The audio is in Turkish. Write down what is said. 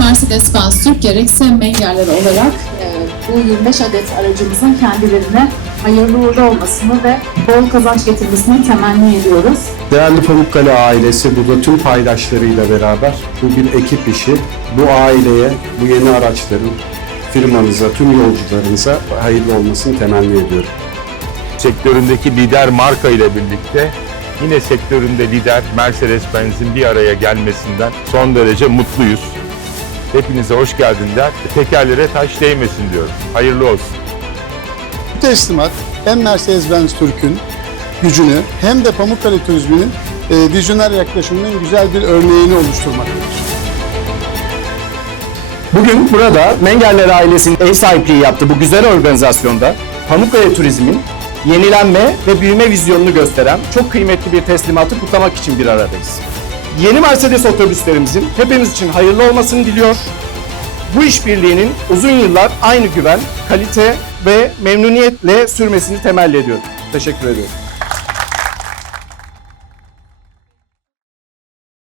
Mercedes-Benz Türk gerekse engelleri olarak e, bu 25 adet aracımızın kendilerine hayırlı uğurlu olmasını ve bol kazanç getirmesini temenni ediyoruz. Değerli Pamukkale ailesi burada tüm paydaşlarıyla beraber bu bir ekip işi. Bu aileye, bu yeni araçların firmanıza, tüm yolcularınıza hayırlı olmasını temenni ediyorum. sektöründeki lider marka ile birlikte yine sektöründe lider Mercedes-Benz'in bir araya gelmesinden son derece mutluyuz. Hepinize hoş geldinler. Tekerlere taş değmesin diyorum. Hayırlı olsun. Bu teslimat hem Mercedes-Benz Türk'ün gücünü hem de Pamukkale Turizmi'nin e, vizyoner yaklaşımının güzel bir örneğini oluşturmaktadır. Bugün burada Mengeller ailesinin ev sahipliği yaptığı bu güzel organizasyonda Pamukkale Turizm'in yenilenme ve büyüme vizyonunu gösteren çok kıymetli bir teslimatı kutlamak için bir aradayız. Yeni Mercedes otobüslerimizin hepimiz için hayırlı olmasını diliyor. Bu işbirliğinin uzun yıllar aynı güven, kalite ve memnuniyetle sürmesini temelli ediyorum. Teşekkür ediyorum.